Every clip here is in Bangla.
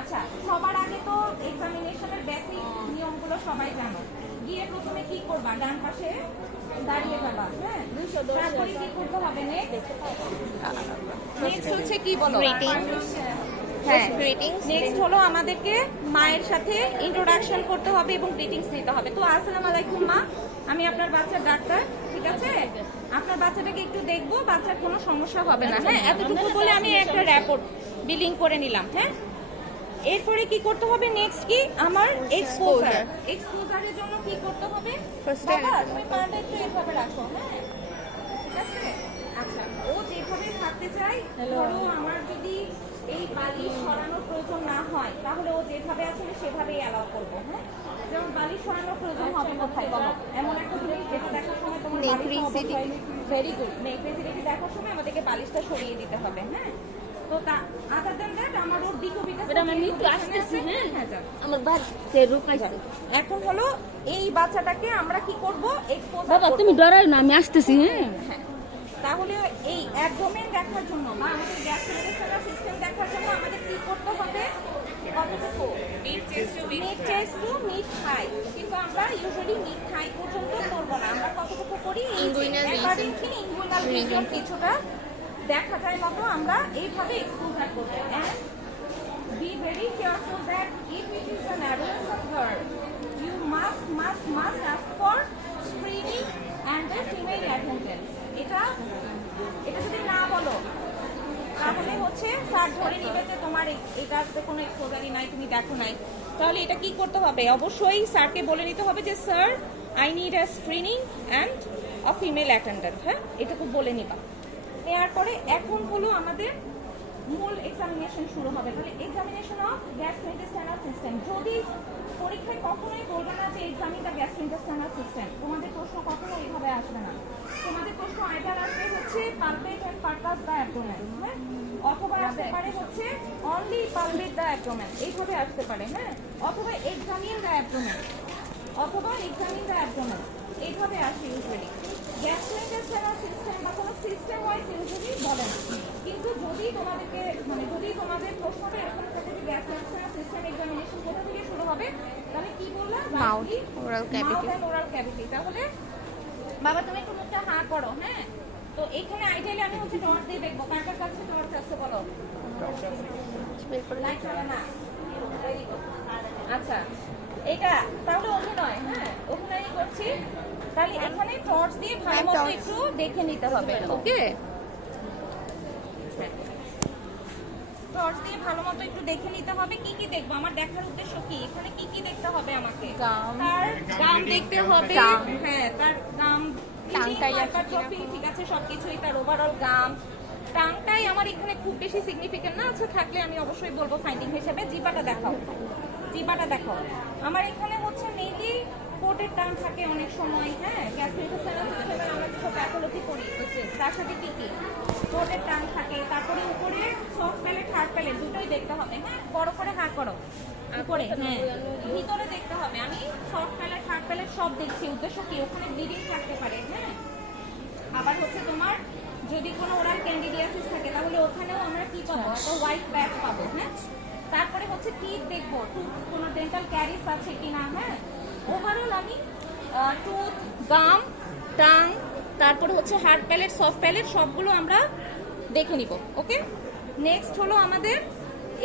আচ্ছা, সবার আগে তো এক্সামিনেশনের বেসিক নিয়মগুলো সবাই জানো। গিয়ে প্রথমে কি করবা, ডান পাশে দাঁড়িয়ে যাবা, হ্যাঁ। তারপরে কি করতে হবে, নেক্সট হচ্ছে কি বলো, হ্যাঁ গ্রিটিংস। নেক্সট হলো আমাদেরকে মায়ের সাথে ইন্ট্রোডাকশন করতে হবে এবং গ্রিটিংস দিতে হবে। তো আসসালামু আলাইকুম মা, আমি আপনার বাচ্চার ডাক্তার, ঠিক আছে? আপনার বাচ্চাটাকে একটু দেখবো, বাচ্চার কোনো সমস্যা হবে না, হ্যাঁ। এতটুকু বলে আমি একটা রিপোর্ট বিলিং করে নিলাম, হ্যাঁ। এরপরে কি করতে হবে, নেক্সট কি আমার এক্সপোজার। এক্সপোজারের জন্য কি করতে হবে, বাবা তুমি পারলে একটু এভাবে রাখো, হ্যাঁ ঠিক আছে। আচ্ছা, ও যেভাবে থাকতে চাই, ধরো আমার যদি এই বালিশ সরানোর প্রয়োজন না হয় তাহলে ও যেভাবে আছে সেভাবেই অ্যালাউ করবো, হ্যাঁ। যেমন বালিশ সরানোর প্রয়োজন হবে কোথায় বলো, এমন একটা জিনিস যেটা দেখার সময় তোমার ভেরি গুড, নেগলিজিবিলিটি দেখার সময় আমাদেরকে বালিশটা সরিয়ে দিতে হবে, হ্যাঁ। তো আদার দেন দ্যাট আমার ওর ডিকোবিটা একটু আসতেছি, হ্যাঁ আমার বাচ্চা রূপাইছে। এখন হলো এই বাচ্চাটাকে আমরা কি করব, এক্সপোজ করব। বাবা তুমি ডরাই না, আমি আসতেছি, হ্যাঁ। তাহলে এই অ্যাবডোমেন দেখার জন্য বা আমাদের গ্যাস্ট্রোইন্টেস্টাইনাল সিস্টেম দেখার জন্য আমাদের কি করতে হবে, কতটুকু, মিড চেস্ট টু মিড থাই। কিন্তু আমরা ইউজুয়ালি মিড থাই পর্যন্ত করব না, আমরা কতটুকু করি, ইনগুইনাল রিজন কিছুটা দেখা যায় মতো আমরা এইভাবে এক্সপোজার করব। And be very careful that if it is an adolescent girl you must ask for screening and the female attendant. এটা যদি না বলো তাহলে হচ্ছে স্যার ধরে নিবে যে তোমার এটাতে কোনো এক্সপোজারই নাই, তুমি দেখো নাই। তাহলে এটা কি করতে হবে, অবশ্যই স্যারকে বলে নিতে হবে যে sir I need a screening and a female attendant, হ্যাঁ এটুকু বলে নিবা। নেওয়ার পরে এখন হলো আমাদের মূল এক্সামিনেশন শুরু হবে। তাহলে এক্সামিনেশন অফ গ্যাস্ট্রোইন্টেস্টাইনাল সিস্টেম। যদি পরীক্ষায় কখনোই বলবে না যে এক্সামিন দ্য গ্যাস্ট্রোইন্টেস্টাইনাল সিস্টেম, তোমাদের প্রশ্ন কখনো এইভাবে আসবে না। তোমাদের প্রশ্ন আইদার আসবে হচ্ছে পালপেট এন্ড পারকাস দ্য অ্যাবডোমেন, হ্যাঁ, অথবা আসতে পারে হচ্ছে অনলি পালপেট দ্য অ্যাবডোমেন, এইভাবে আসতে পারে, হ্যাঁ, অথবা এক্সামিন দ্য অ্যাবডোমেন, এইভাবে আসে ইউজুয়ালি। গ্যাস্ট্রোইন্টেস্টাইনাল সিস্টেম বা কোনো সিস্টেম ওয়াইজ ইউজুয়ালি বলে না। কিন্তু যদি তোমাদেরকে যদি তোমাদের প্রশ্নটা এরকম থাকে যে গ্যাস্ট্রোইন্টেস্টাইনাল সিস্টেম এক্সামিনেশন কোথা থেকে শুরু হবে, তাহলে কি বললাম, মাউথ ওরাল ক্যাভিটি। তাহলে বাবা তুমি একটু মুখটা হাঁ করো, হ্যাঁ। তো এখানে আইডিয়ালি আমি হচ্ছে টর্চ দিয়ে দেখবো, কার কার কাছে টর্চ আছে বলো, লাইট চলে না, আচ্ছা এটা তাহলে অভিনয়, হ্যাঁ অভিনয় করছি। তাহলে এখানে টর্চ দিয়ে ভালো মতো একটু দেখে নিতে হবে, ওকে। টর্চ দিয়ে ভালো মতো একটু দেখে নিতে হবে। কি কি দেখবো, আমার দেখার উদ্দেশ্য কি, এখানে কি কি দেখতে হবে আমাকে, তার গাম দেখতে হবে, হ্যাঁ তার গাম, ঠিক আছে সবকিছুই, তার ওভারঅল গাম, টাংটাই আমার এখানে খুব বেশি সিগনিফিকেন্ট না, আচ্ছা থাকলে আমি অবশ্যই বলবো ফাইন্ডিং হিসেবে। জিবাটা দেখাও, আমার এখানে হচ্ছে মেইনলি কোটের টান থাকে অনেক সময়, হ্যাঁ গ্যাস্ট্রোইন্টেস্টাইনাল সিস্টেমে আমরা যেসব প্যাথোলজি করি তার সাথে কি কি কোটের টান থাকে। তারপরে উপরে সফট প্যালেট হার্ড প্যালেট দুটোই দেখতে হবে, হ্যাঁ বড় করে হাঁ করো, উপরে হ্যাঁ ভিতরে দেখতে হবে। আমি সফট প্যালেট হার্ড প্যালেট সব দেখছি, উদ্দেশ্য কি, ওখানে ব্লিডিং থাকতে পারে, হ্যাঁ। আবার হচ্ছে তোমার যদি কোনো ওরাল ক্যান্ডিডিয়াসিস থাকে তাহলে ওখানেও আমরা কি পাবো, একটা হোয়াইট প্যাচ পাবো, হ্যাঁ। তারপরে হচ্ছে টিথ দেখবো, কোনো ডেন্টাল ক্যারিস আছে কিনা, হ্যাঁ। ওভারঅল আমি টুথ, গাম, টাং, তারপরে হচ্ছে হার্ড প্যালেট, সফট প্যালেট সবগুলো আমরা দেখে নিব, ওকে। নেক্সট হলো আমাদের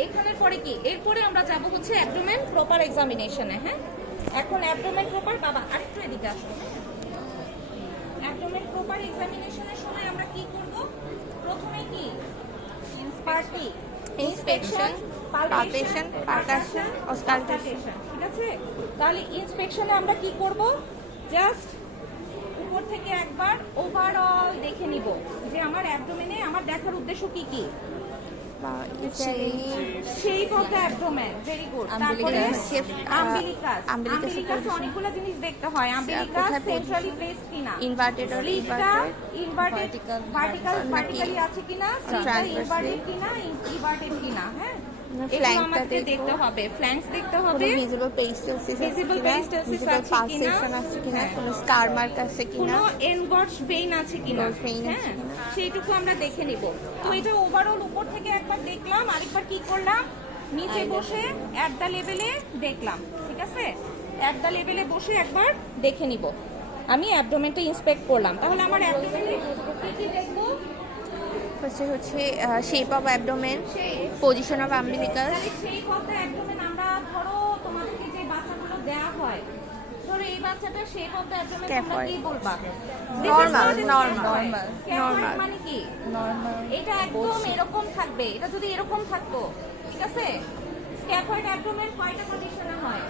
এখানের পরে কি, এরপরে আমরা যাব হচ্ছে অ্যাবডোমেন প্রপার এক্সামিনেশনে, হ্যাঁ। এখন অ্যাবডোমেন প্রপার, বাবা আরেকটু এদিকে আসো। অ্যাবডোমেন প্রপার এক্সামিনেশনের সময় আমরা কি করব, প্রথমে কি ইন্সপেকশন, পালপেশন, পারকাশন, অস্কালটেশন, ঠিক আছে। তাহলে ইন্সপেকশনে আমরা কি করব, জাস্ট উপর থেকে একবার ওভারঅল দেখে নিব যে আমার অ্যাবডোমেনে আমার দেখার উদ্দেশ্য কি কি, shape of the abdomen, very good. তারপরে umbilicus অনেকগুলো জিনিস দেখতে হয়, umbilicus centrally placed কিনা, inverted or vertically আছে কিনা, inverted কিনা, inverted কিনা, হ্যাঁ এগুলো আমাদের দেখতে হবে। ফ্ল্যাঙ্কস দেখতে হবে, ভিজিবল পেরিস্টালসিস আছে কিনা, কোনো স্কার মার্ক আছে কিনা, কোনো এনগর্জ ভেইন আছে কিনা, হ্যাঁ সেইটুকু আমরা দেখে নিব। তো এটা ওভারঅল উপর থেকে একবার দেখলাম, আরেকবার কি করলাম নিচে বসে অ্যাট দ্য লেভেলে দেখলাম, ঠিক আছে? অ্যাট দ্য লেভেলে বসে একবার দেখে নিব। আমি অ্যাবডোমেনটা ইন্সপেক্ট করলাম, তাহলে আমার অ্যাবডোমেনে কি কি দেখবো? ফার্স্টে হচ্ছে shape of abdomen, position of umbilicus. Shape of the abdomen আমরা ধরো তোমাদেরকে যে বাচ্চাগুলো দেয়া হয়, ধরো এই বাচ্চাটা শেপ অফ দ্য অ্যাবডোমেন তোমরা কি বলবা? নরমাল মানে কি? নরমাল। এটা একদম এরকম থাকবে, এটা যদি এরকম থাকতো, ঠিক আছে? স্ক্যাফয়েড অ্যাবডোমেন কয়টা কন্ডিশনে হয়?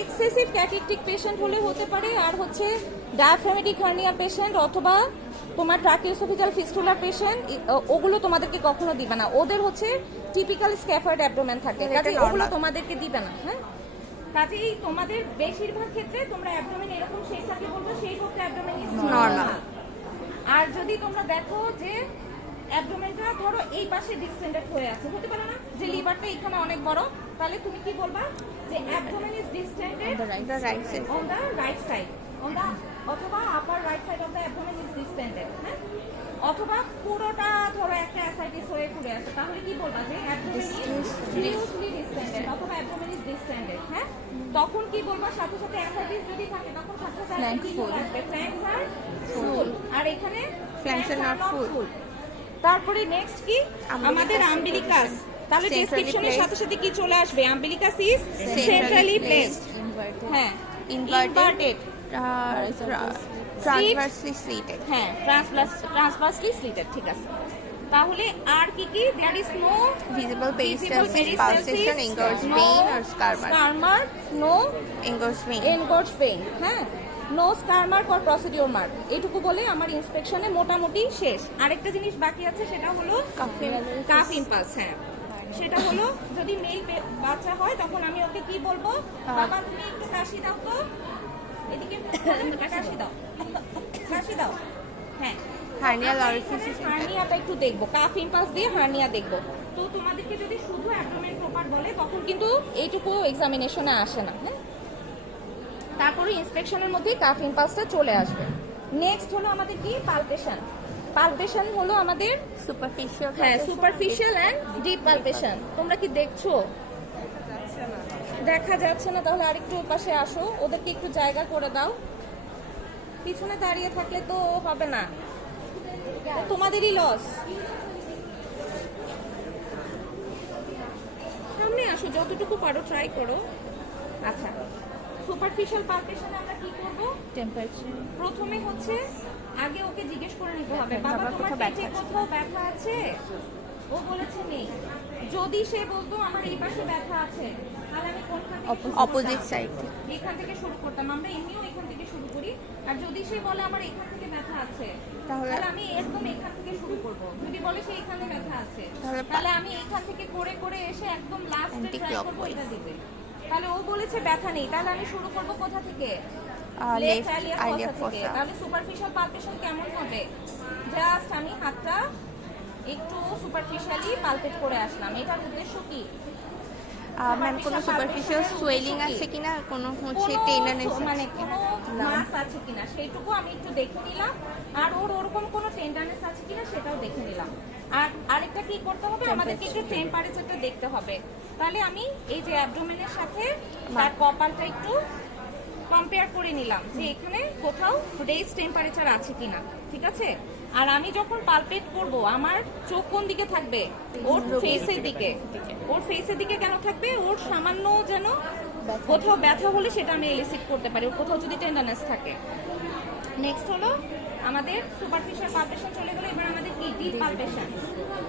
এক্সেসিভ ক্যাটেকটিক পেশেন্ট হলে হতে পারে, আর হচ্ছে ডায়াফ্রামেটিক হার্নিয়া পেশেন্ট অথবা তোমার ট্রাকিওসোফিজাল ফিস্টুলা পেশেন্ট, ওগুলো তোমাদেরকে কখনো দিবে না। ওদের হচ্ছে টিপিক্যাল স্ক্যাফয়েড অ্যাবডোমেন থাকে, কাজে ওগুলো তোমাদেরকে দিবে না। হ্যাঁ, কাজেই তোমাদের বেশিরভাগ ক্ষেত্রে তোমরা অ্যাবডোমেন এরকম শেপ থাকে বলবো, সেই ক্ষেত্রে অ্যাবডোমেন ইজ নরমাল। আর যদি তোমরা দেখো যে অ্যাবডোমেনটা ধরো এই পাশে ডিসটেন্ডেড হয়ে আছে, হতে পারে না যে লিভারটা এখানে অনেক বড়, তাহলে তুমি কি বলবা যে abdomen is distended on the right side, অথবা upper right side of the abdomen is distended. হ্যাঁ, অথবা পুরোটা ধরো একটা অ্যাসাইটিস হয়ে ঘুরে আছে, তাহলে কি বলবা যে অ্যাবডোমেন ইজ ডিউসলি ডিসটেন্ডেড অথবা অ্যাবডোমেন ইজ ডিসটেন্ডেড। হ্যাঁ, তখন কি বলবা? সাথে সাথে অ্যাসাইটিস যদি থাকে তখন সাথে সাথে কি বলবে? ফ্ল্যাঙ্কস আর ফুল, আর এখানে ফ্ল্যাঙ্কস আর নট ফুল। তারপরে নেক্সট কি আমাদের আম্বিলিকাস, তাহলে ডেসক্রিপশনের সাথে সাথে কি চলে আসবে? আম্বিলিকাস ইজ সেন্ট্রালি প্লেসড, হ্যাঁ ইনভার্টেড, ট্রান্সভার্সলি স্লিটেড, হ্যাঁ ট্রান্সভার্সলি স্লিটেড, ঠিক আছে। তাহলে আর কি কি? There is no visible peristalsis, pulsation, engorge vein or scar mark, no engorge vein, হ্যাঁ, no scar mark or procedure mark. এইটুকু বলে আমার ইন্সপেকশনে মোটামুটি শেষ। আরেকটা জিনিস বাকি আছে, সেটা হলো কাফ ইম্পালস। হ্যাঁ, সেটা হলো যদি মেল বাচ্চা হয় তখন আমি ওকে কি বলবো? বাবা তুমি একটু কাশি দাও তো, এদিকে কাশি দাও, কাশি দাও। হ্যাঁ, হার্নিয়াটা একটু দেখবো, কাফ ইম্পালস দিয়ে হার্নিয়া দেখবো। তো তোমাদেরকে যদি শুধু অ্যাবডোমেন প্রপার বলে তখন কিন্তু এইটুকু এক্সামিনেশনে আসে না। হ্যাঁ, তারপরে ইন্সপেকশনের মধ্যেই কাফ ইম্পালসটা চলে আসবে। নেক্সট হলো আমাদের কি? পালপেশন। পালপেশন হলো আমাদের সুপারফিশিয়াল, হ্যাঁ সুপারফিশিয়াল অ্যান্ড ডিপ পালপেশন। তোমরা কি দেখছো? দেখা যাচ্ছে না, তাহলে আরেকটু পাশে আসো, ওদেরকে একটু জায়গা করে দাও। পিছনে দাঁড়িয়ে থাকলে তো হবে না, তোমাদেরই লস। সামনে আসো, যতটুকু পারো ট্রাই করো। আচ্ছা, সুপারফিশিয়াল পালপেশনে আমরা কি করব? টেম্পারেচার প্রথমে হচ্ছে আগে ওকে জিজ্ঞেস করে নিতে হবে, বাবা তোমার পেটে কোথাও ব্যথা আছে? ও বলেছে নেই। যদি সে বলতো আমার এই পাশে ব্যথা আছে, তাহলে আমি কোনখান থেকে? অপোজিট সাইড, এখান থেকে শুরু করতাম। আমরা এমনিও এখান থেকে শুরু করি। আর যদি সে বলে আমার এখান থেকে ব্যথা আছে, তাহলে আমি একদম এখান থেকে শুরু করব। যদি বলে সে এখানে ব্যথা আছে, তাহলে আমি এখান থেকে করে করে এসে একদম লাস্টে ট্রাই করব এটা দিতে। তাহলে ও বলেছে ব্যথা নেই, তাহলে আমি শুরু করব কোথা থেকে? লেফট আইলিয়া ফসা। তাহলে সুপারফিশিয়াল পালপেশন কেমন হবে? জাস্ট আমি হাতটা একটু সুপারফিশিয়ালি পালপেট করে আসলাম। এটার উদ্দেশ্য কি? ম্যাম কোনো সুপারফিশিয়াল সোয়েলিং আছে কিনা, কোনো হচ্ছে টেন্ডারনেস মানে কোনো মাস আছে কিনা সেইটুকু আমি একটু দেখে নিলাম, আর ওর ওরকম কোনো টেন্ডারনেস আছে কিনা সেটাও দেখে নিলাম। আর আরেকটা কি করতে হবে? আমাদেরকে একটু টেম্পারেচারটা দেখতে হবে। তাহলে আমি এই যে অ্যাবডোমেনের সাথে তার কপালটা একটু কম্পেয়ার করে নিলাম যে এখানে কোথাও রেজ টেম্পারেচার আছে কিনা, ঠিক আছে? আর আমি যখন পালপেট করব আমার চোখ কোন দিকে থাকবে? ওর ফেসের দিকে। ওর ফেসের দিকে কেন থাকবে? ওর সামান্য যেন কোথাও ব্যথা হলে সেটা আমি এলিসিট করতে পারি, ওর কোথাও যদি টেন্ডারনেস থাকে। নেক্সট হলো আমাদের সুপারফিশিয়াল পালপেশন চলে গেল। এবার আমাদের কি? Deep palpation.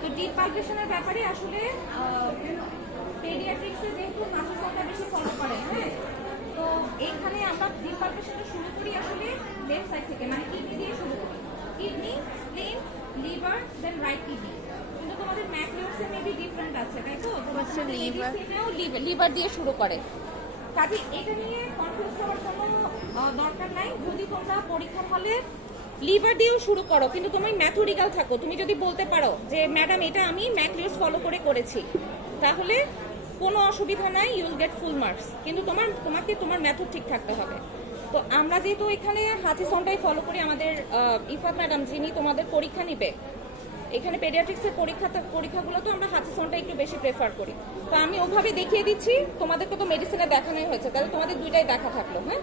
তো ডিপ পালপেশনের ব্যাপারে আসলে পেডিয়াট্রিক্সে যেহেতু মাসিসটা বেশি ফলো করে, হ্যাঁ, তো এইখানে আমরা ডিপ পালপেশনটা শুরু করি আসলে লেফট সাইড থেকে, মানে কিডনি দিয়ে শুরু করি। কিডনি, স্প্লিন, লিভার, দেন রাইট কিডনি। কিন্তু তোমাদের ম্যাকলিওসে মেবি ডিফারেন্ট আছে, তাই তো? লিভার দিয়ে শুরু করে। কাজে এটা নিয়ে কনফিউজ হওয়ার কোনো দরকার নাই। যদি তোমরা পরীক্ষার হলে লিভার দিয়েও শুরু করো, কিন্তু তুমি ম্যাথোডিক্যাল থাকো, তুমি যদি বলতে পারো যে ম্যাডাম এটা আমি ম্যাকলিওস ফলো করে করেছি, তাহলে কোনো অসুবিধা নাই, you will get full marks. কিন্তু তোমাকে তোমার মেথড ঠিক থাকতে হবে। তো আমরা যেহেতু এখানে হাতিসনটাই ফলো করি, আমাদের ইফাত ম্যাডাম যিনি তোমাদের পরীক্ষা নিবে এখানে পেডিয়াট্রিক্সের পরীক্ষাগুলো তো আমরা হাচিসনটা একটু বেশি প্রেফার করি, তো আমি ওভাবে দেখিয়ে দিচ্ছি। তোমাদেরকে তো মেডিসিনে দেখানোই হয়েছে, তাহলে তোমাদের দুইটাই দেখা থাকলো। হ্যাঁ,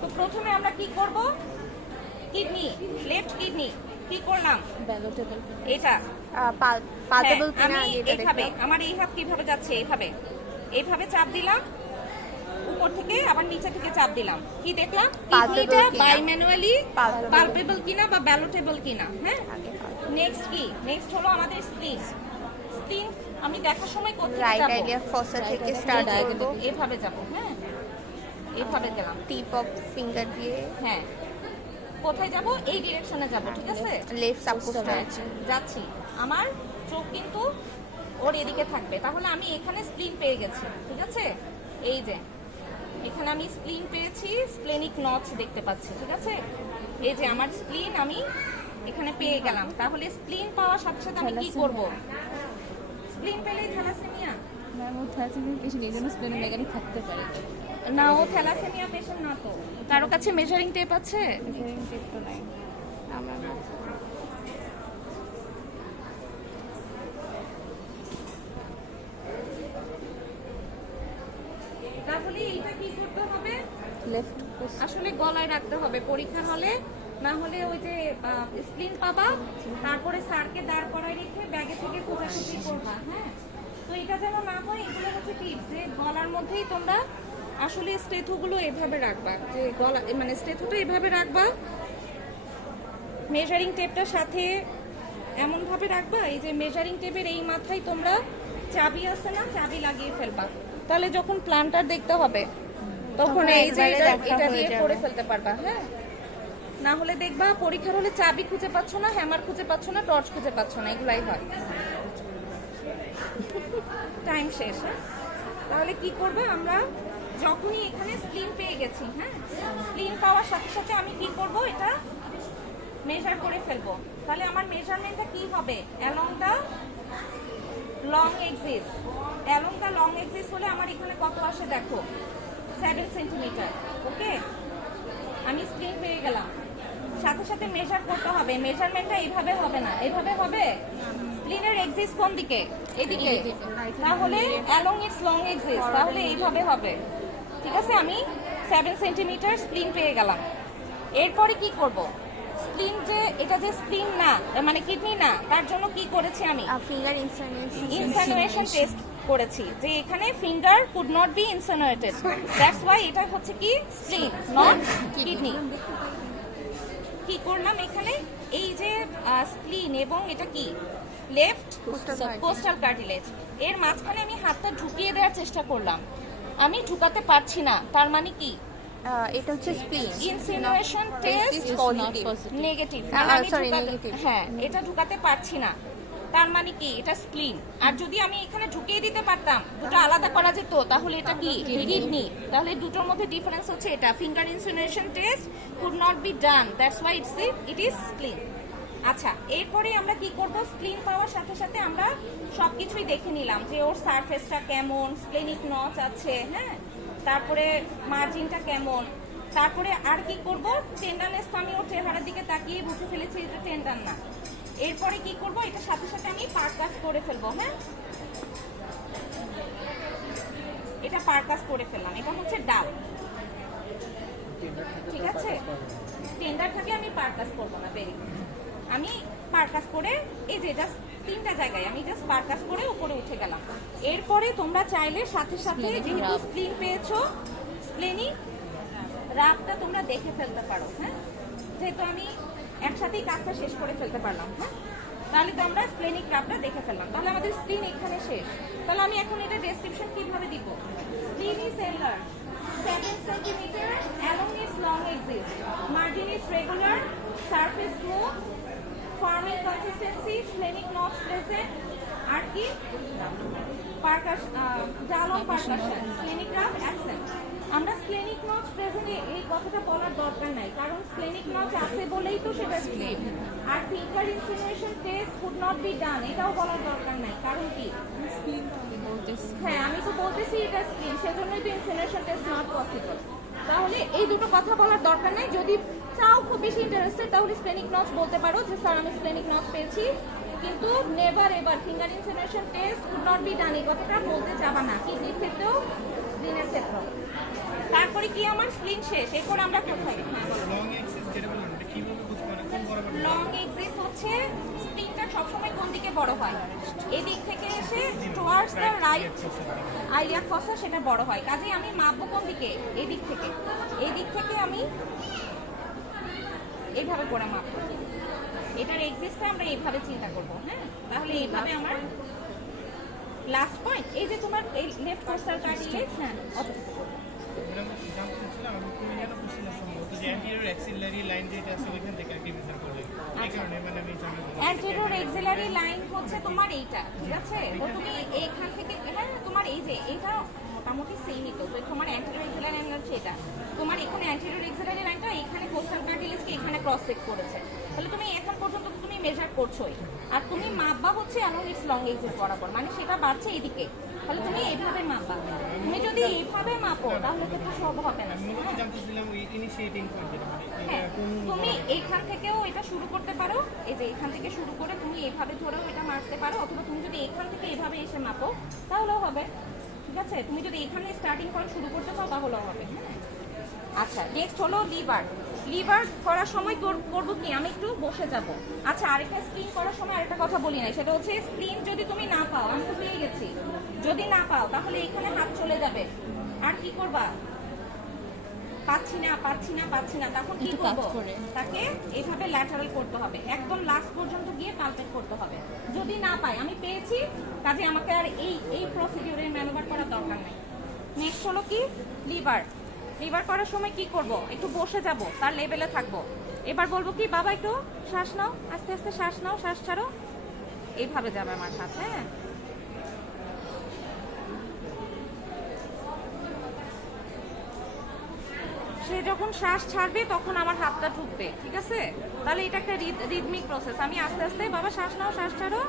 তো প্রথমে আমরা কি করব, কিডনি, লেফট কিডনি কি করলাম, এটা পালপেবল হ্যাঁ, কিনা আমি আগে এটা এইভাবে, দেখলাম। আমার এই হাত কিভাবে যাচ্ছে, এইভাবে চাপ দিলাম, উপর থেকে আবার নিচে থেকে চাপ দিলাম, কি দেখলাম Palpable কিডনিটা কিনা। বাইম্যানুয়ালি Palpable। পালপেবল কিনা বা ব্যালোটেবল কিনা। হ্যাঁ, আগে নেক্সট কি, নেক্সট হলো আমাদের স্প্লিন। স্প্লিন আমি দেখার সময় কোথায় রাইট যাব, আইডিয়া ফসা থেকে স্টার্ট করব, এভাবে যাব। হ্যাঁ, এভাবে গেলাম, টিপ অফ ফিঙ্গার দিয়ে হ্যাঁ, কোথায় যাব, এই ডিরেকশনে যাব, ঠিক আছে, লেফট সাবকোস্টাল যাচ্ছি। আমার চোখ কিন্তু ওর এদিকে থাকবে, তাহলে আমি এখানে স্প্লিন পেয়ে গেছি, ঠিক আছে। এই যে এখানে আমি স্প্লিন পেয়েছি, স্প্লেনিক নচ দেখতে পাচ্ছি, ঠিক আছে। এই যে আমার স্প্লিন আমি এখানে পেয়ে গেলাম, তাহলে স্প্লিন পাওয়ার সাথে সাথে আমি কি করব, স্প্লিন পেলেই থ্যালাসেমিয়া থাকতে পারে। না, ও থ্যালাসেমিয়া পেশেন্ট না তো। কারো কাছে মেজারিং টেপ আছে? আমার তাহলে এইটা কি করতে হবে, লেফট আসলে গলায় রাখতে হবে পরীক্ষা হলে, না হলে ওই যে স্প্লিন পাবা, তারপরে স্যারকে দাঁড় করায় রেখে ব্যাগে থেকে খোঁজাখুঁজি করবা। হ্যাঁ, তো এটা যেন না হয়, এগুলো হচ্ছে টিপস, যে গলার মধ্যেই তোমরা আসলে স্টেথোগুলো এভাবে রাখবা, যে গলা মানে স্টেথোটা এভাবে রাখবা, মেজারিং টেপটার সাথে এমনভাবে রাখবা, এই যে মেজারিং টেপের এই মাথায় তোমরা চাবি আছে না, চাবি লাগিয়ে ফেলবা, তাহলে যখন প্ল্যান্টার দেখতে হবে তখন এই যে এটা দিয়ে করে ফেলতে পারবা। হ্যাঁ, না হলে দেখবা পরীক্ষার হলে চাবি খুঁজে পাচ্ছ না, হ্যামার খুঁজে পাচ্ছ না, টর্চ খুঁজে পাচ্ছ না, এগুলাই হয়, টাইম শেষ। হ্যাঁ, তাহলে কি করবে, আমরা যখনই এখানে স্প্লিন পেয়ে গেছি, হ্যাঁ, স্প্লিন পাওয়ার সাথে সাথে আমি কি করব, এটা মেজার করে ফেলবো। তাহলে আমার মেজারমেন্টটা কি হবে, along the long axis, along the long axis হলে আমার এখানে কত আসে দেখো, 7 সেন্টিমিটার। ওকে, আমি স্প্লিন পেয়ে গেলাম, সাথে সাথে মেজার করতে হবে, মেজারমেন্টটা এইভাবে হবে না, এইভাবে হবে, স্প্লিনের এক্সিস কোন দিকে, এদিকে, তাহলে অ্যালং ইটস লং এক্সিস, তাহলে এইভাবে হবে, ঠিক আছে। আমি 7 সেন্টিমিটার স্প্লিন পেয়ে গেলাম। এরপরে কি করব, স্প্লিন যে এটা যে স্প্লিন না, মানে কিডনি না, তার জন্য কি করেছি আমি, ফিঙ্গার ইনসানুয়েশন টেস্ট করেছি, যে এখানে finger could not be insinuated, that's why এটা হচ্ছে কি স্প্লিন নট কিডনি। কি করলাম এখানে, এই যে স্প্লিন এবং এটা কি লেফট কোস্টাল কার্টিলেজ, এর মাঝখানে আমি হাতটা ঢুকিয়ে দেওয়ার চেষ্টা করলাম, আমি ঢুকাতে পারছি না, তার মানে কি, এটা হচ্ছে spleen, insinuation test positive, negative, sorry negative, হ্যাঁ, এটা ঢুকাতে পারছি না, তার মানে কি এটা স্প্লিন। আর যদি আমি এখানে ঢুকিয়ে দিতে পারতাম, দুটো আলাদা করা যেত, তাহলে এটা কি কিডনি। তাহলে দুটোর মধ্যে ডিফারেন্স হচ্ছে এটা, finger insinuation test could not be done, that's why it is spleen. আচ্ছা, এরপরে আমরা কি করব, স্প্লিন পাওয়ার সাথে সাথে আমরা সবকিছুই দেখে নিলাম, যে ওর সারফেসটা কেমন, স্প্লেনিক নচ আছে, হ্যাঁ, তারপরে মার্জিনটা কেমন, তারপরে আর কি করব, টেন্ডারনেস তো আমি ওর চেহারার দিকে তাকিয়ে বুঝে ফেলেছি এটা টেন্ডার না। এরপরে কি করব, এটার সাথে সাথে আমি পারকাস করে ফেলবো। হ্যাঁ, এটা পারকাস করে ফেললাম, এটা হচ্ছে ডাল, ঠিক আছে। টেন্ডার থাকলে আমি পারকাস করবো না, বেরি আমি পারকাস করে, এই যে জাস্ট 3টা জায়গায় আমি জাস্ট পারকাস করে উপরে উঠে গেলাম। এরপরে তোমরা চাইলে সাথে সাথে যেহেতু স্প্লিন পেয়েছো, স্প্লেনিক রাফটা তোমরা দেখে ফেলতে পারো। হ্যাঁ, যেহেতু আমি একসাথেই কাজটা শেষ করে ফেলতে পারলাম। হ্যাঁ, তাহলে তো আমরা স্প্লেনিক রাফটা দেখে ফেললাম, তাহলে আমাদের স্প্লিন এখানে শেষ। তাহলে আমি এখন এটা ডেসক্রিপশন কিভাবে দিব, স্প্লিন ইজ এলার 7 centimetre, along is long axis, margin is regular, surface smooth, forming consistency, splenic notch present, আর কি পারকাস জালন পারকাশন, স্প্লেনিক রাফ অ্যাবসেন্ট। আমরা স্প্লেনিক নচ প্রেজেন্ট এই কথাটা বলার দরকার নাই, কারণ স্প্লেনিক নচ আছে বলেই তো সেটা স্প্লিন। আর finger insinuation test could not be done, এটাও বলার দরকার নাই, কারণ কি হ্যাঁ, আমি তো বলতেছি এটা স্প্লিন, সেজন্যই তো ইনসিনুয়েশন টেস্ট নট পসিবল। তাহলে এই দুটো কথা বলার দরকার নাই, যদি চাও খুব বেশি ইন্টারেস্টেড তাহলে স্প্লেনিক নচ বলতে পারো যে স্যার আমি স্প্লেনিক নচ পেয়েছি, কিন্তু never ever finger insinuation test could not be done, এই কথাটা বলতে যাবা না, কিডনির ক্ষেত্রেও স্প্লিনের ক্ষেত্রেও। তারপরে কি আমার স্প্লিন শেষ, এরপর আমরা কোথায়? হ্যাঁ বলো। লং এক্সিস যেটা বললাম এটা কিভাবে বুঝতে পারে কোন বরাবর? লং এক্সিস হচ্ছে স্প্লিনটা সবসময় কোন দিকে বড় হয়, এদিক থেকে এসে টুয়ার্ডস দ্য রাইট আইলিয়াক ফসা সেটা বড় হয়, কাজেই আমি মাপবো কোন দিকে, এদিক থেকে। এদিক থেকে আমি এইভাবে করে মাপবো, এটার এক্সিসটা আমরা এইভাবে চিন্তা করব। হ্যাঁ, তাহলে এইভাবে আমার লাস্ট পয়েন্ট এই যে তোমার এই লেফট কোস্টাল কার্টিলেজ। হ্যাঁ, অতটুকু করবো। ম্যাডাম জানতে চাচ্ছিলাম আমি কোন জায়গাটা বুঝছিলাম সম্ভবত যে অ্যান্টিরিয়র অ্যাক্সিলারি লাইন যেটা আছে ওইখান থেকে কি মেজার করলে এই কারণে মানে আমি জানি অ্যান্টেরিয়র এক্সিলারি লাইন হচ্ছে তোমার এইটা, ঠিক আছে? তো তুমি এইখান থেকে, হ্যাঁ তোমার এই যে এটা মোটামুটি সেমই, তো তোমার অ্যান্টেরিয়র এক্সিলারি লাইন হচ্ছে এটা, তোমার এখানে অ্যান্টেরিয়র এক্সিলারি লাইনটা এখানে কোস্টাল কার্টিলেজকে এখানে ক্রস চেক করেছে, তাহলে তুমি এখন পর্যন্ত তুমি মেজার করছোই, আর তুমি মাপবা হচ্ছে অ্যালং ইটস লং এক্সিস বরাবর, মানে সেটা বাড়ছে এইদিকে, তাহলে তুমি এইভাবে মাপবা। তুমি যদি এইভাবে মাপো তাহলে কিন্তু সব হবে না। আমি মূলত জানতে চাচ্ছিলাম ওই ইনিশিয়েটিং পয়েন্ট যেটা মানে হ্যাঁ, এটা কোন তুমি এইখান থেকেও এটা শুরু করতে পারো, এই যে এখান থেকে শুরু করে তুমি এইভাবে ধরেও এটা মারতে পারো, অথবা তুমি যদি এখান থেকে এইভাবে এসে মাপো তাহলেও হবে, ঠিক আছে? তুমি যদি এখানে স্টার্টিং করে শুরু করতে চাও তাহলেও হবে। হ্যাঁ, আচ্ছা নেক্সট হলো লিভার। লিভার করার সময় করবো কি, আমি একটু বসে যাব। আচ্ছা, আরেকটা স্প্লিন করার সময় আরেকটা কথা বলি নাই, সেটা হচ্ছে স্প্লিন যদি তুমি না পাও, আমি তো পেয়ে গেছি, যদি না পাও তাহলে এখানে হাত চলে যাবে, আর কি করবা? পাচ্ছি না, তখন কি করবো? তাকে এইভাবে ল্যাটারাল করতে হবে, একদম লাস্ট পর্যন্ত গিয়ে পালপেট করতে হবে। যদি না পাই, আমি পেয়েছি, কাজে আমাকে আর এই প্রসিডিউরের ম্যানুভার করার দরকার নাই। নেক্সট হলো কি লিভার। লিভার করার সময় কি করব? একটু বসে যাব, তার লেভেলে থাকবো। এবার বলবো কি, বাবা একটু শ্বাস নাও, আস্তে আস্তে শ্বাস নাও, শ্বাস ছাড়ো, এইভাবে যাবে আমার হাত। হ্যাঁ, সে যখন শ্বাস ছাড়বে তখন আমার হাতটা ঢুকবে, ঠিক আছে? তাহলে এটা একটা রিদমিক প্রসেস। আমি আস্তে আস্তে, বাবা শ্বাস নাও, শ্বাস ছাড়ো।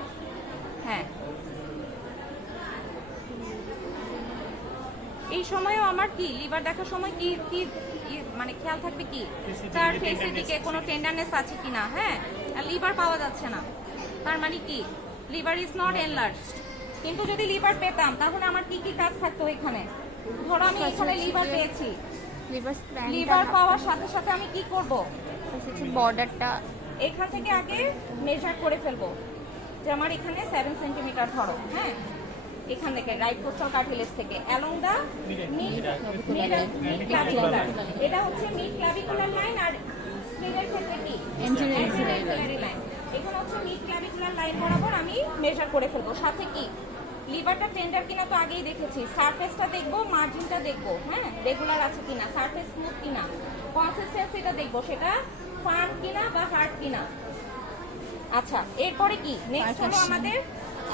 হ্যাঁ, এই সময়ও আমার কি লিভার দেখার সময় কি কি মানে খেয়াল থাকবে কি তার ফেসের দিকে কোনো টেন্ডারনেস আছে কিনা। হ্যাঁ, লিভার পাওয়া যাচ্ছে না, তার মানে কি লিভার ইজ নট এনলার্জড। কিন্তু যদি লিভার পেতাম তাহলে আমার কি কি কাজ থাকতো এখানে? ধরো আমি এখানে লিভার পেয়েছি, লিভার পাওয়ার সাথে সাথে আমি কি করব? বর্ডারটা এখান থেকে আগে মেজার করে ফেলবো যে আমার এখানে 7 সেন্টিমিটার ধরো। হ্যাঁ, এখান থেকে রাইট কোস্টাল কার্টিলেজ থেকে অ্যালং দা মিড ক্লাভিকুলার, এটা হচ্ছে মিড ক্লাভিকুলার লাইন, আর স্প্লিনের ক্ষেত্রে কি অ্যান্টেরিয়র লাইন, এখানে হচ্ছে মিড ক্লাভিকুলার লাইন বরাবর আমি মেজার করে ফেলবো। সাথে কি লিভারটা টেন্ডার কিনা তো আগেই দেখেছি, সারফেসটা দেখবো, মার্জিনটা দেখবো, হ্যাঁ রেগুলার আছে কিনা, সারফেস স্মুথ কিনা, কনসিস্টেন্সিটা দেখবো, সেটা ফার্ম কিনা বা হার্ড কিনা। আচ্ছা, এরপরে কি নেক্সট হলো আমাদের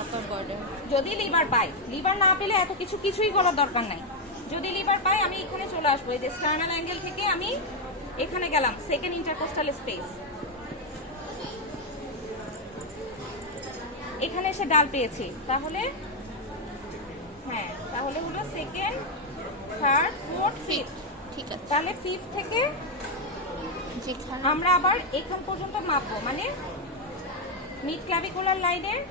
আপার বর্ডার। যদি লিভার পাই, লিভার না পেলে এত কিছুই করার দরকার নাই। যদি লিভার পাই আমি এখানে চলে আসবো, এই যে স্টার্নাল অ্যাঙ্গেল থেকে আমি এখানে গেলাম, সেকেন্ড ইন্টারকোস্টাল স্পেস, এখানে এসে ডাল পেয়েছি, তাহলে হ্যাঁ তাহলে হলো সেকেন্ড, থার্ড, ফোর্থ, ফিফথ। ঠিক আছে, তাহলে ফিফথ থেকে যেখানে আমরা আবার এখান পর্যন্ত মাপবো, মানে মিড ক্লাভিকুলার লাইনের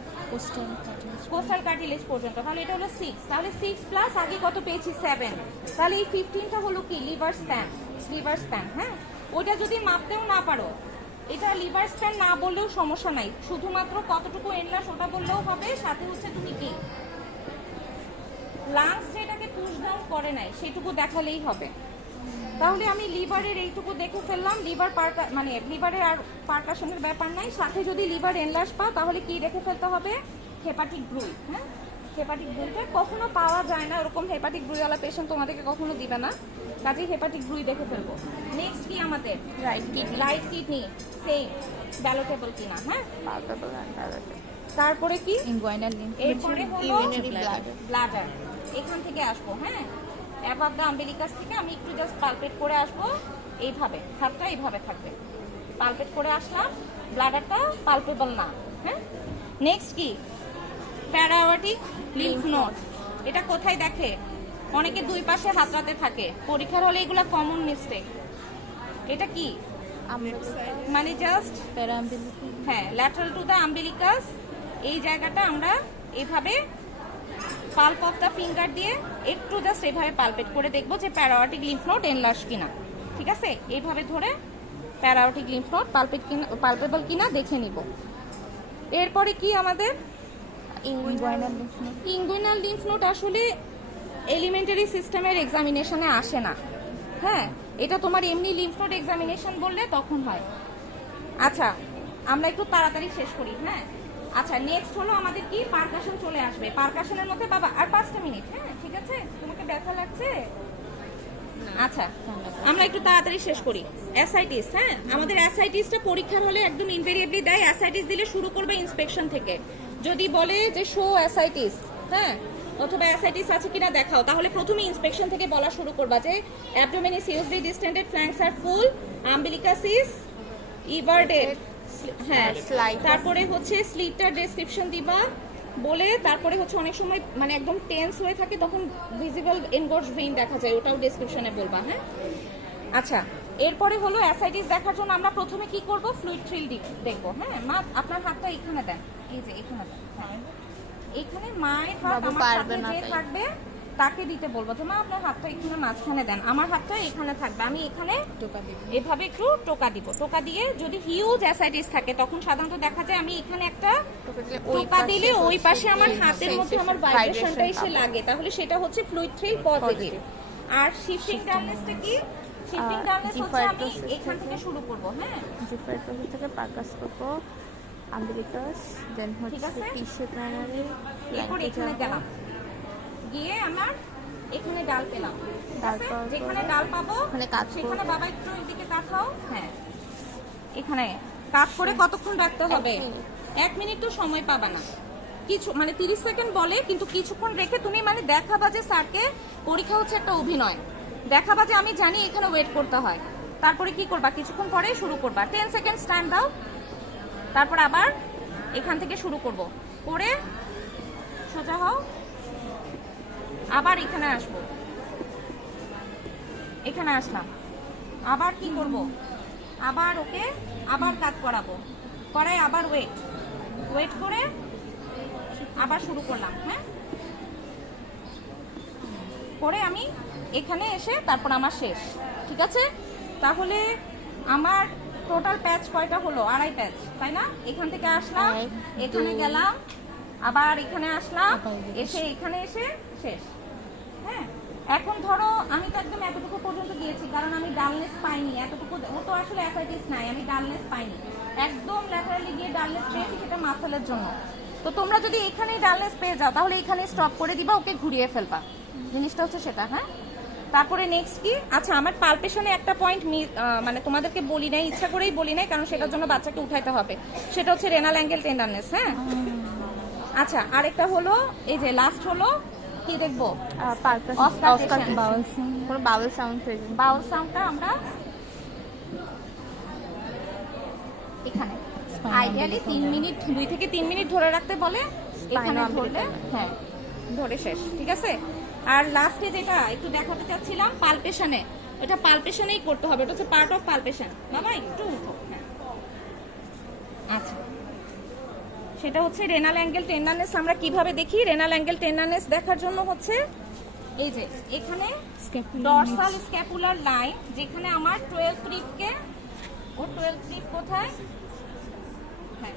কোস্টাল কার্টিলেজ পর্যন্ত। তাহলে এটা হলো 6, তাহলে 6 প্লাস আগে কত পেয়েছি 7, তাহলে এই 15টা হলো কি লিভার স্প্যান। লিভার স্প্যান, হ্যাঁ ওইটা যদি মাপতেও না পারো, এটা লিভার স্প্যান না বললেও সমস্যা নাই, শুধুমাত্র কতটুকু এনলাস ওটা বললেও হবে। সাথে হচ্ছে তুমি কি লাংস যেটাকে পুশ ডাউন করে নাই সেটুকু দেখালেই হবে। তাহলে আমি লিভারের এইটুকু দেখে ফেললাম, লিভার মানে লিভারের আর পারকাশনের ব্যাপার নাই। সাথে যদি লিভার এনলার্জ পাও তাহলে কি দেখে ফেলতে হবে? হেপাটিক ব্রুই। হ্যাঁ, হেপাটিক ব্রুইটা কখনো পাওয়া যায় না, ওরকম হেপাটিক ব্রুইওয়ালা পেশেন্ট তোমাদেরকে কখনো দিবে না, কাজেই হেপাটিক ব্রুই দেখে ফেলবো। নেক্সট কি আমাদের রাইট কিডনি সেম ব্যালোটেবল কিনা। হ্যাঁ, পালপেবল এন্ড ডায়াবেটিক। তারপরে কি ইনগুইনাল লিম্ফ, এরপরে হলো ইউরিনারি ব্লাডার। ব্লাডার, এখান থেকে আসবো। হ্যাঁ, অ্যাবাভ দ্য আম্বিলিকাস থেকে আমি একটু জাস্ট পালপেট করে আসবো, এইভাবে হাতটা এইভাবে থাকবে, পালপেট করে আসলাম, ব্লাডারটা পালপেবল না। হ্যাঁ, নেক্সট কি প্যারাওয়াটিক লিম্ফ নোড। এটা কোথায় দেখে? অনেকে দুই পাশে হাতড়াতে থাকে, পরীক্ষার হলে এগুলা কমন মিস্টেক। এটা কি মানে জাস্ট হ্যাঁ ল্যাটারাল টু দ্য আম্বিলিকাস এই জায়গাটা আমরা এইভাবে পাল্প অফ দ্য ফিঙ্গার দিয়ে একটু জাস্ট এইভাবে পালপেট করে দেখবো যে প্যারাওটিক লিম্ফ নোড এনলার্জ কিনা, ঠিক আছে? এইভাবে ধরে প্যারাওটিক লিম্ফ নোড পালপেবল কিনা দেখে নিব। এরপরে কি আমাদের ইনগুইনাল লিম্ফ নোড আসলে এলিমেন্টারি সিস্টেমের এক্সামিনেশনে আসে না, হ্যাঁ এটা তোমার এমনি লিম্ফ নোড এক্সামিনেশন বললে তখন হয়। আচ্ছা আমরা একটু তাড়াতাড়ি শেষ করি, হ্যাঁ। আচ্ছা নেক্সট হলো আমাদের কি পারকাশন চলে আসবে। পারকাশনের মধ্যে বাবা আর 5টা মিনিট, হ্যাঁ ঠিক আছে? তোমাকে ব্যথা লাগছে? আচ্ছা আমরা একটু তাড়াতাড়ি শেষ করি। অ্যাসাইটিস, হ্যাঁ আমাদের অ্যাসাইটিসটা পরীক্ষার হলে একদম ইনভেরিয়েবলি দেয়। অ্যাসাইটিস দিলে শুরু করবে ইন্সপেকশন থেকে। যদি বলে যে শো অ্যাসাইটিস, হ্যাঁ অথবা অ্যাসাইটিস আছে কিনা দেখাও, তাহলে প্রথমে ইন্সপেকশন থেকে বলা শুরু করবা যে abdomen is hugely distended, flanks are full, umbilicus is everted, হ্যাঁ তারপরে হচ্ছে স্লিটটার ডেসক্রিপশন দিবা বলে, তারপরে হচ্ছে অনেক সময় মানে একদম টেন্স হয়ে থাকে তখন ভিজিবল এনগর্জ ভেইন দেখা যায়, ওটাও ডেসক্রিপশনে বলবা, হ্যাঁ। আচ্ছা এরপরে হলো অ্যাসাইটিস দেখার জন্য আমরা প্রথমে কি করব, ফ্লুইড থ্রিল দেখবো, হ্যাঁ। মা আপনার হাতটা এখানে দেন, এই যে এখানে দেন, হ্যাঁ এখানে মায়ের হাত আমার সাথে যে থাকবে তাকে দিতে বলবো যে মা আপনার হাতটা এখানে মাঝখানে দেন, আমার হাতটা এখানে থাকবে, আমি এখানে টোকা দিব, এভাবে একটু টোকা দিব। টোকা দিয়ে যদি হিউজ অ্যাসাইটিস থাকে তখন সাধারণত দেখা যায় আমি এখানে একটা টোকা দিলে ওই পাশে আমার হাতের মধ্যে আমার ভাইব্রেশনটা এসে লাগে, তাহলে সেটা হচ্ছে ফ্লুইড থ্রিল পজিটিভ। আর শিফটিং ডালনেসটা কি? শিফটিং ডালনেস হচ্ছে আমি এখান থেকে শুরু করব, হ্যাঁ জিফার প্রসেস থেকে পারকাস করব, আম্বিলিকাস, দেন হচ্ছে টিস্যু প্ল্যানারি, এরপর এখানে গেলাম, গিয়ে আমার এখানে ডাল পেলাম, যেখানে ডাল পাবো সেখানে বাবা একটু এদিকে তাকাও, হ্যাঁ এখানে কাট করে কতক্ষণ রাখতে হবে? 1 মিনিট তো সময় পাবা না, কিছু মানে 30 সেকেন্ড বলে, কিন্তু কিছুক্ষণ রেখে তুমি মানে দেখাবা যে স্যারকে পরীক্ষা হচ্ছে একটা অভিনয়, দেখাবা যে আমি জানি এখানে ওয়েট করতে হয়। তারপরে কি করবা, কিছুক্ষণ পরে শুরু করবা, 10 সেকেন্ডস টাইম দাও, তারপর আবার এখান থেকে শুরু করব, করে সোজা হও, আবার এখানে আসবো, এখানে আসলাম, আবার কি করব, আবার ওকে আবার কাট করাবো, করে আবার ওয়েট করে আবার শুরু করলাম, হ্যাঁ করে আমি এখানে এসে তারপর আমার শেষ, ঠিক আছে? তাহলে আমার টোটাল প্যাচ কয়টা হলো? 2.5 প্যাচ, তাই না? এখান থেকে আসলাম, এখানে গেলাম, আবার এখানে আসলাম, এসে এখানে এসে শেষ, হ্যাঁ। এখন ধরো আমি তো একদম এতটুকু পর্যন্ত গিয়েছি কারণ আমি ডালনেস পাইনি, এতটুকু ও তো আসলে অ্যাসাইটিস নাই, আমি ডালনেস পাইনি, একদম ল্যাটারালি গিয়ে ডালনেস পেয়েছি, সেটা মাসেলের জন্য। তো তোমরা যদি এখানেই ডালনেস পেয়ে যাও তাহলে এখানে স্টপ করে দিবা, ওকে ঘুরিয়ে ফেলবা, জিনিসটা হচ্ছে সেটা, হ্যাঁ। তারপরে নেক্সট কি? আচ্ছা আমার পালপেশনে একটা পয়েন্ট মানে তোমাদেরকে বলি নাই, ইচ্ছা করেই বলি নাই, কারণ সেটার জন্য বাচ্চাকে উঠাইতে হবে, সেটা হচ্ছে রেনাল অ্যাঙ্গেল টেন্ডারনেস, হ্যাঁ। আচ্ছা আরেকটা হলো এই যে লাস্ট হলো কি দেখবো, বাউল সাউন্ড, বাউল সাউন্ডটা আমরা এখানে আইডিয়ালি 3 মিনিট, 2 থেকে 3 মিনিট ধরে রাখতে বলে, এখানে ধরলে হ্যাঁ ধরে শেষ, ঠিক আছে? আর লাস্টে যেটা একটু দেখাতে চাচ্ছিলাম পালপেশনে, এটা পালপেশনেই করতে হবে, এটা হচ্ছে পার্ট অফ পালপেশন। বাবা একটু উঠো, হ্যাঁ আচ্ছা সেটা হচ্ছে রেনাল অ্যাঙ্গেল টেন্ডারনেস। আমরা কিভাবে দেখি রেনাল অ্যাঙ্গেল টেন্ডারনেস দেখার জন্য হচ্ছে এই যে এখানে ডরসাল স্ক্যাপুলার লাইন, যেখানে আমার 12th রিবকে, ও 12th রিব কোথায়, হ্যাঁ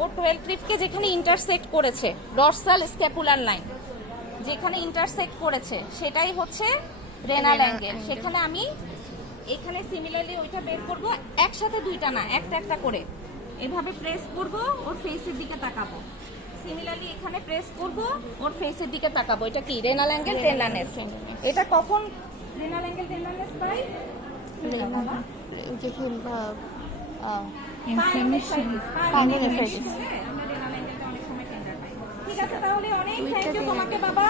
ও 12th রিবকে যেখানে ইন্টারসেক্ট করেছে, ডরসাল স্ক্যাপুলার লাইন যেখানে ইন্টারসেক্ট করেছে সেটাই হচ্ছে রেনাল অ্যাঙ্গেল। সেখানে আমি এখানে সিমিলারলি ওইটা বের করব, একসাথে দুইটা না, একটা একটা করে এভাবে প্রেস করব, ওর ফেসের দিকে তাকাবো, সিমিলারলি এখানে প্রেস করব, ওর ফেসের দিকে তাকাবো, এটা কি রেনাল অ্যাঙ্গেল টেন্ডারনেস। এটা কখন রেনাল অ্যাঙ্গেল টেন্ডারনেস পাই? ঠিক আছে তাহলে অনেক থ্যাংক ইউ তোমাকে বাবা।